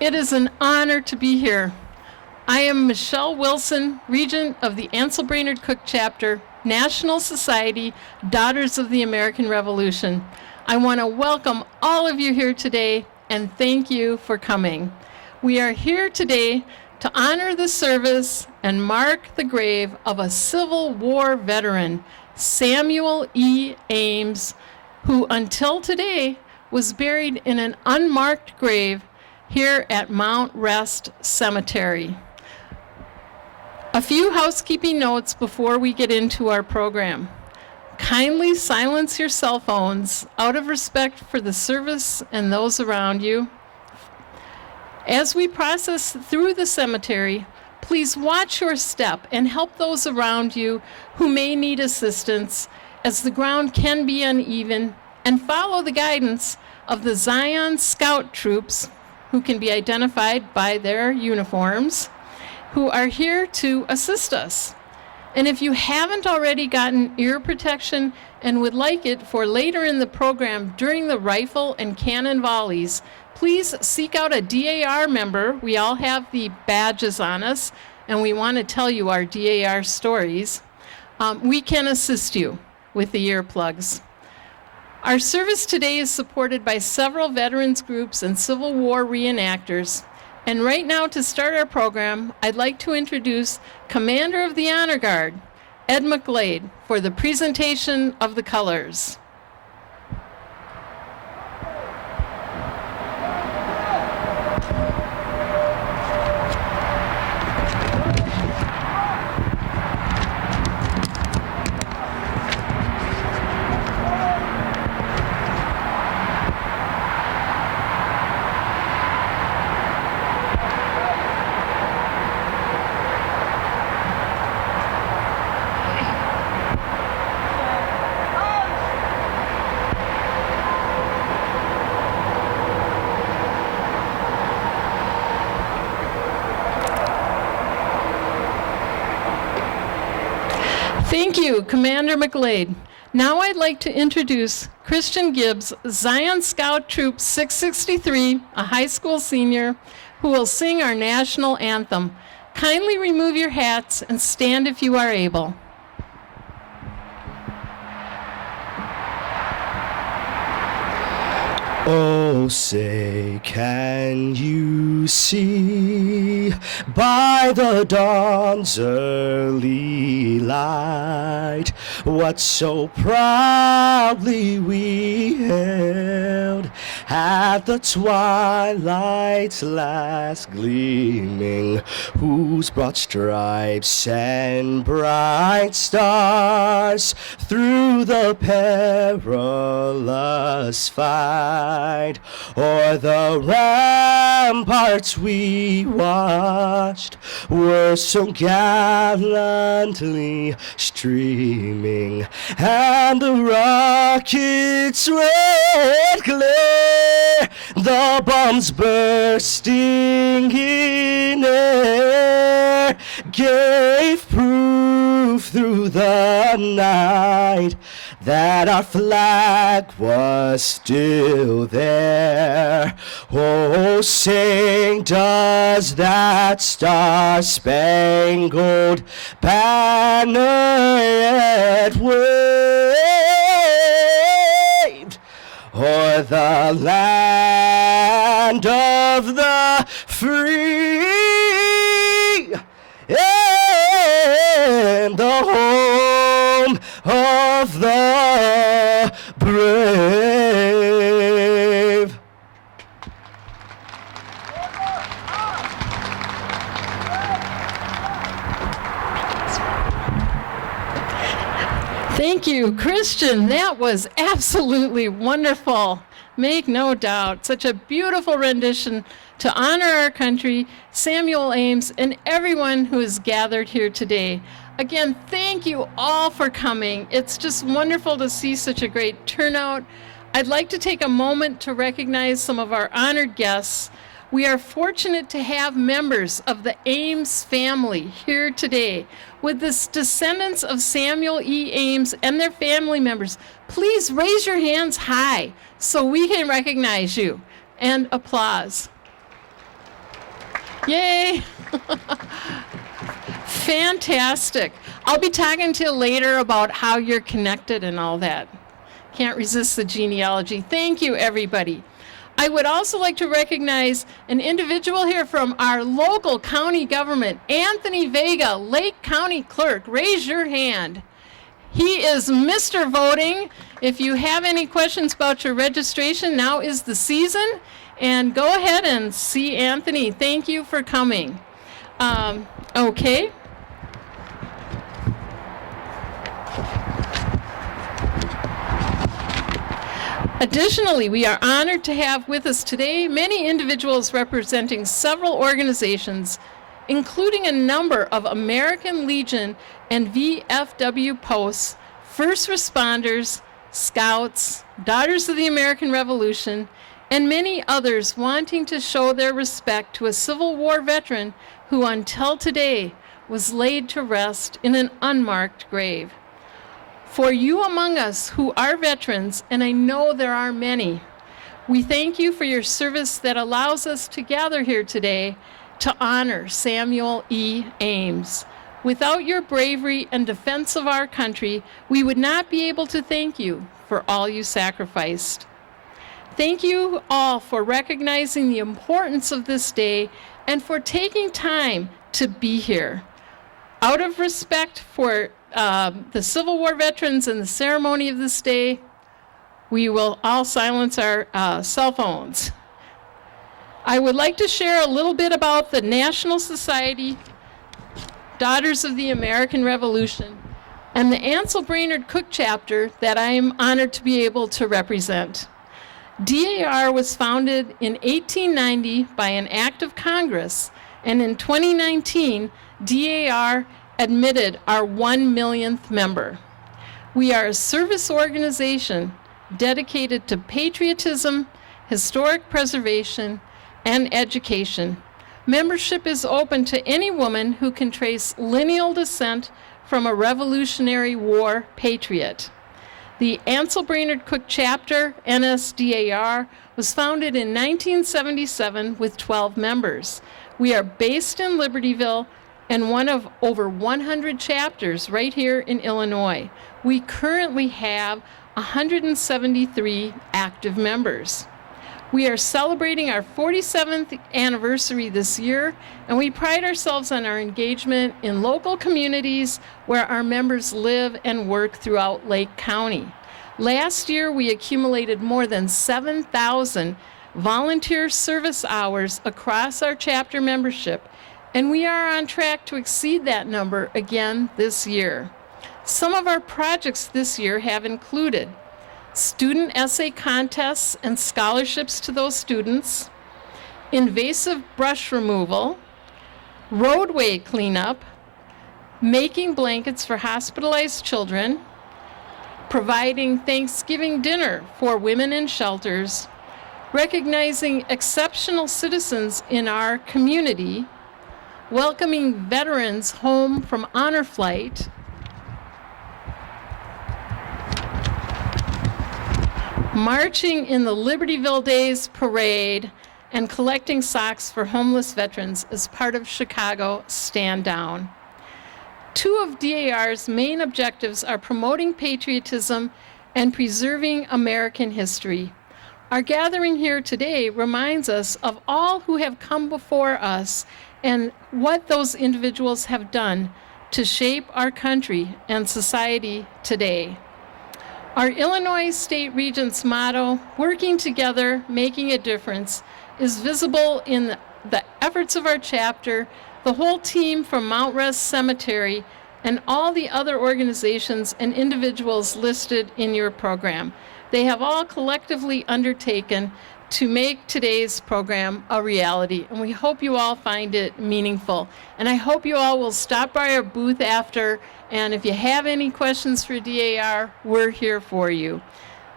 It is an honor to be here. I am Michelle Wilson, Regent of the Ansel Brainerd Cook Chapter, National Society, Daughters of the American Revolution. I want to welcome all of you here today and thank you for coming. We are here today to honor the service and mark the grave of a Civil War veteran, Samuel E. Ames, who until today was buried in an unmarked grave here at Mount Rest Cemetery. A few housekeeping notes before we get into our program. Kindly silence your cell phones out of respect for the service and those around you. As we process through the cemetery, please watch your step and help those around you who may need assistance, as the ground can be uneven, and follow the guidance of the Zion Scout troops, who can be identified by their uniforms, who are here to assist us. And if you haven't already gotten ear protection and would like it for later in the program during the rifle and cannon volleys, please seek out a D.A.R. member. We all have the badges on us, and we want to tell you our D.A.R. stories. We can assist you with the earplugs. Our service today is supported by several veterans groups and Civil War reenactors. And right now, to start our program, I'd like to introduce Commander of the Honor Guard, Ed McGlade, for the presentation of the colors. Thank you, Commander McGlade. Now I'd like to introduce Christian Gibbs, Zion Scout Troop 663, a high school senior, who will sing our national anthem. Kindly remove your hats and stand if you are able. Oh, say, can you see by the dawn's early light what so proudly we hailed at the twilight's last gleaming, whose broad stripes and bright stars through the perilous fight o'er the ramparts we watched were so gallantly streaming, and the rockets' red glare, the bombs bursting in air, gave proof through the night that our flag was still there. Oh, sing, does that star-spangled banner yet wave o'er the land of the free and the home of the brave. Thank you, Christian. That was absolutely wonderful. Make no doubt. Such a beautiful rendition to honor our country, Samuel Ames, and everyone who is gathered here today. Again, thank you all for coming. It's just wonderful to see such a great turnout. I'd like to take a moment to recognize some of our honored guests. We are fortunate to have members of the Ames family here today. With the descendants of Samuel E. Ames and their family members, please raise your hands high so we can recognize you, and applause. Yay! Fantastic. I'll be talking to you later about how you're connected and all that. Can't resist the genealogy. Thank you, everybody. I would also like to recognize an individual here from our local county government, Anthony Vega, Lake County Clerk. Raise your hand. He is Mr. Voting. If you have any questions about your registration, now is the season. And go ahead and see Anthony. Thank you for coming. Okay. Additionally, we are honored to have with us today many individuals representing several organizations, including a number of American Legion and VFW posts, first responders, scouts, Daughters of the American Revolution, and many others wanting to show their respect to a Civil War veteran who until today was laid to rest in an unmarked grave. For you among us who are veterans, and I know there are many, we thank you for your service that allows us to gather here today to honor Samuel E. Ames. Without your bravery and defense of our country, we would not be able to thank you for all you sacrificed. Thank you all for recognizing the importance of this day and for taking time to be here. Out of respect for the Civil War veterans and the ceremony of this day, we will all silence our cell phones. I would like to share a little bit about the National Society, Daughters of the American Revolution, and the Ansel Brainerd Cook chapter that I am honored to be able to represent. D.A.R. was founded in 1890 by an act of Congress, and in 2019, D.A.R. admitted our 1 millionth member. We are a service organization dedicated to patriotism, historic preservation, and education. Membership is open to any woman who can trace lineal descent from a Revolutionary War patriot. The Ansel Brainerd Cook chapter, NSDAR, was founded in 1977 with 12 members. We are based in Libertyville and one of over 100 chapters right here in Illinois. We currently have 173 active members. We are celebrating our 47th anniversary this year, and we pride ourselves on our engagement in local communities where our members live and work throughout Lake County. Last year, we accumulated more than 7,000 volunteer service hours across our chapter membership, and we are on track to exceed that number again this year. Some of our projects this year have included student essay contests and scholarships to those students, invasive brush removal, roadway cleanup, making blankets for hospitalized children, providing Thanksgiving dinner for women in shelters, recognizing exceptional citizens in our community, welcoming veterans home from honor flight, marching in the Libertyville Days Parade, and collecting socks for homeless veterans as part of Chicago Stand Down. Two of DAR's main objectives are promoting patriotism and preserving American history. Our gathering here today reminds us of all who have come before us and what those individuals have done to shape our country and society today. Our Illinois State Regents motto, "Working together, making a difference," is visible in the efforts of our chapter, the whole team from Mount Rest Cemetery, and all the other organizations and individuals listed in your program. They have all collectively undertaken to make today's program a reality, and we hope you all find it meaningful. And I hope you all will stop by our booth after, and if you have any questions for DAR, we're here for you.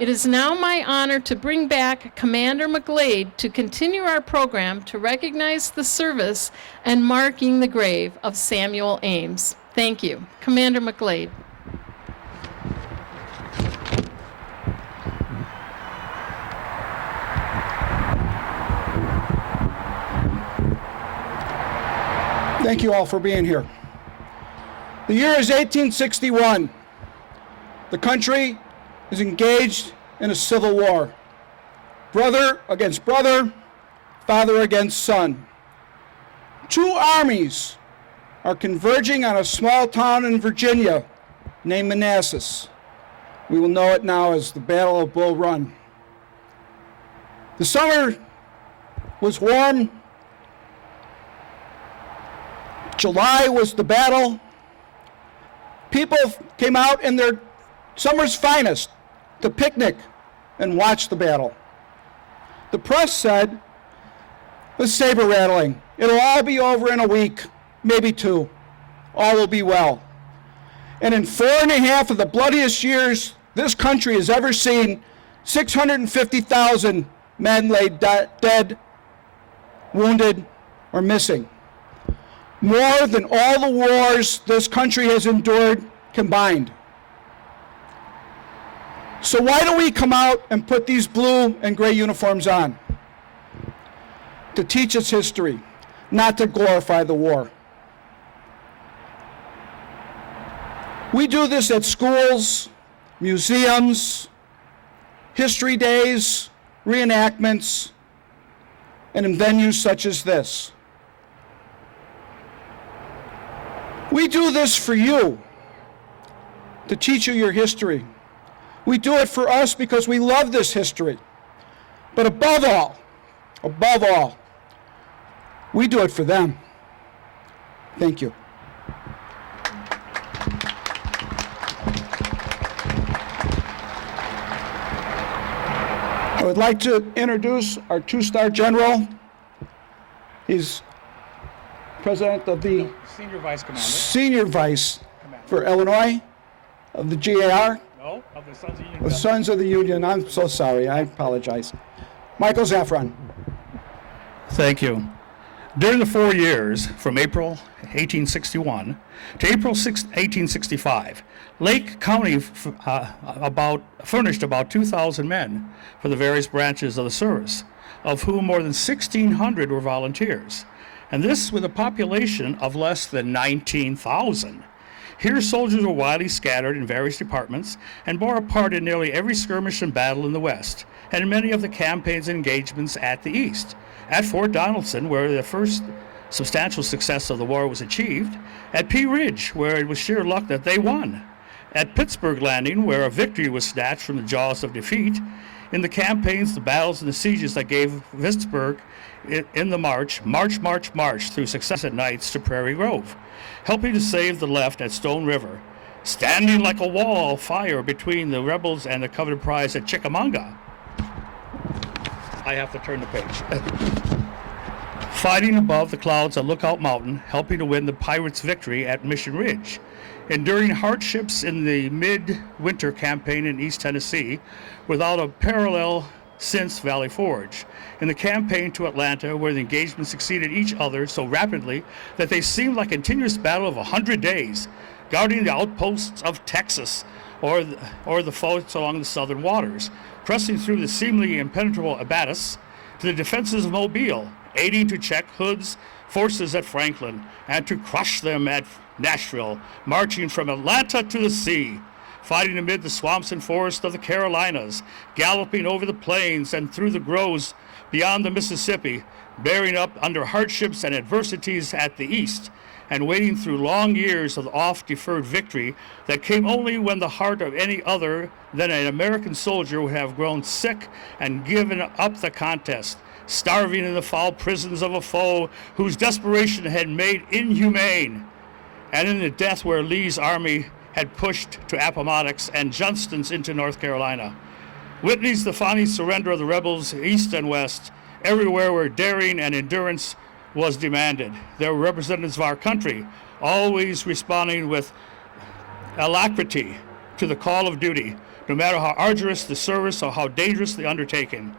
It is now my honor to bring back Commander McGlade to continue our program to recognize the service and marking the grave of Samuel Ames. Thank you. Commander McGlade. Thank you all for being here. The year is 1861. The country is engaged in a civil war. Brother against brother, father against son. Two armies are converging on a small town in Virginia named Manassas. We will know it now as the Battle of Bull Run. The summer was warm. July was the battle. People came out in their summer's finest to picnic and watch the battle. The press said, the saber rattling, it'll all be over in a week, maybe two. All will be well. And in 4.5 of the bloodiest years this country has ever seen, 650,000 men lay dead, wounded, or missing. More than all the wars this country has endured combined. So why do we come out and put these blue and gray uniforms on? To teach its history, not to glorify the war. We do this at schools, museums, history days, reenactments, and in venues such as this. We do this for you, to teach you your history. We do it for us because we love this history. But above all, we do it for them. Thank you. I would like to introduce our two-star general. He's president of the Senior Vice for Illinois of the D.A.R. No, of the Sons of Union. The Sons of the Union. I'm so sorry. I apologize. Michael Zaffron. Thank you. During the 4 years, from April 1861 to April 1865, Lake County furnished about 2,000 men for the various branches of the service, of whom more than 1,600 were volunteers, and this with a population of less than 19,000. Here soldiers were widely scattered in various departments and bore a part in nearly every skirmish and battle in the West, and in many of the campaigns and engagements at the East. At Fort Donaldson, where the first substantial success of the war was achieved, at Pea Ridge, where it was sheer luck that they won, at Pittsburgh Landing, where a victory was snatched from the jaws of defeat, in the campaigns, the battles, and the sieges that gave Vicksburg in the march through successive nights to Prairie Grove, helping to save the left at Stone River, standing like a wall of fire between the rebels and the coveted prize at Chickamauga. I have to turn the page. Fighting above the clouds at Lookout Mountain, helping to win the Pirates' victory at Mission Ridge, enduring hardships in the mid-winter campaign in East Tennessee without a parallel since Valley Forge, in the campaign to Atlanta, where the engagements succeeded each other so rapidly that they seemed like a continuous battle of 100 days, guarding the outposts of Texas or the forts along the southern waters, pressing through the seemingly impenetrable abatis to the defenses of Mobile, aiding to check Hood's forces at Franklin and to crush them at Nashville, marching from Atlanta to the sea, fighting amid the swamps and forests of the Carolinas, galloping over the plains and through the groves beyond the Mississippi, bearing up under hardships and adversities at the East, and waiting through long years of oft-deferred victory that came only when the heart of any other than an American soldier would have grown sick and given up the contest, starving in the foul prisons of a foe whose desperation had made inhumane, and in the death where Lee's army had pushed to Appomattox and Johnston's into North Carolina. Witnessed the final surrender of the rebels east and west, everywhere where daring and endurance was demanded. There were representatives of our country, always responding with alacrity to the call of duty, no matter how arduous the service or how dangerous the undertaking,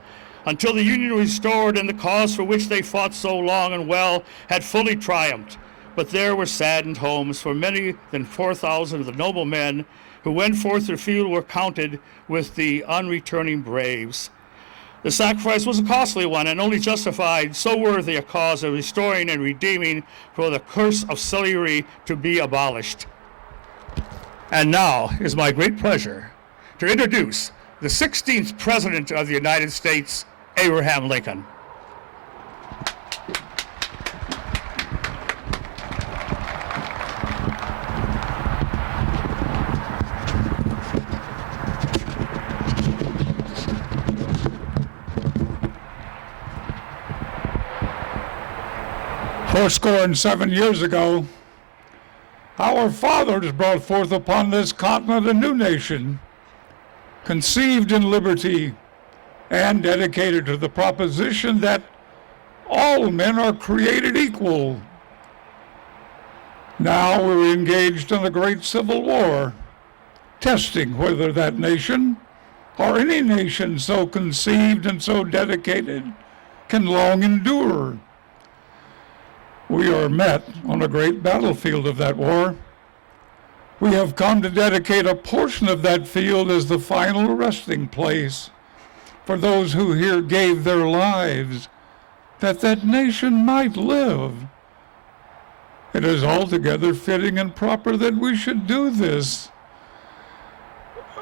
until the Union was restored and the cause for which they fought so long and well had fully triumphed. But there were saddened homes, for many than 4,000 of the noble men who went forth to the field were counted with the unreturning braves. The sacrifice was a costly one and only justified so worthy a cause of restoring and redeeming for the curse of slavery to be abolished. And now it is my great pleasure to introduce the 16th President of the United States, Abraham Lincoln. Fourscore and 7 years ago, our fathers brought forth upon this continent a new nation, conceived in liberty and dedicated to the proposition that all men are created equal. Now we're engaged in a great civil war, testing whether that nation, or any nation so conceived and so dedicated, can long endure. We are met on a great battlefield of that war. We have come to dedicate a portion of that field as the final resting place for those who here gave their lives that that nation might live. It is altogether fitting and proper that we should do this.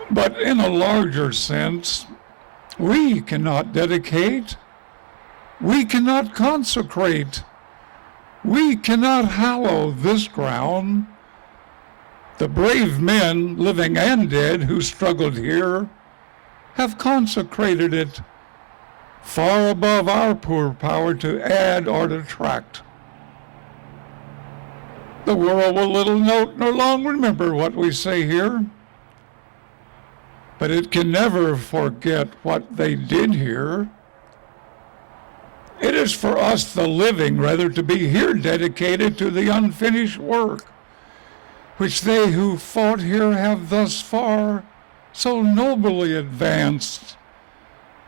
But in a larger sense, we cannot dedicate, we cannot consecrate, we cannot hallow this ground. The brave men, living and dead, who struggled here, have consecrated it far above our poor power to add or detract. The world will little note nor long remember what we say here, but it can never forget what they did here. It is for us, the living, rather, to be here dedicated to the unfinished work, which they who fought here have thus far so nobly advanced.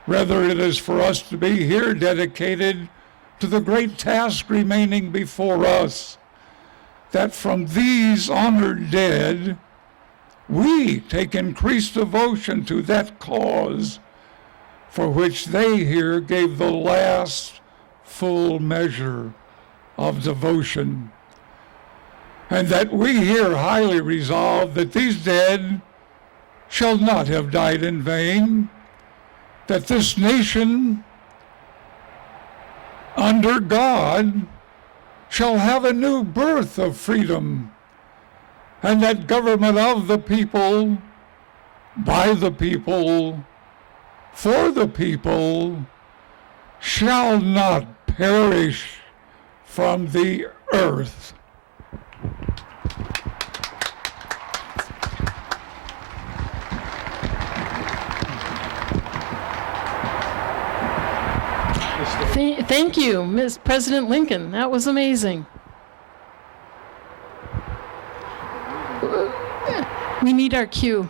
Rather, it is for us to be here dedicated to the great task remaining before us, that from these honored dead, we take increased devotion to that cause for which they here gave the last full measure of devotion. And that we here highly resolve that these dead shall not have died in vain, that this nation under God shall have a new birth of freedom, and that government of the people, by the people, for the people, shall not perish from the earth. Thank you, Ms. President Lincoln. That was amazing. We need our cue.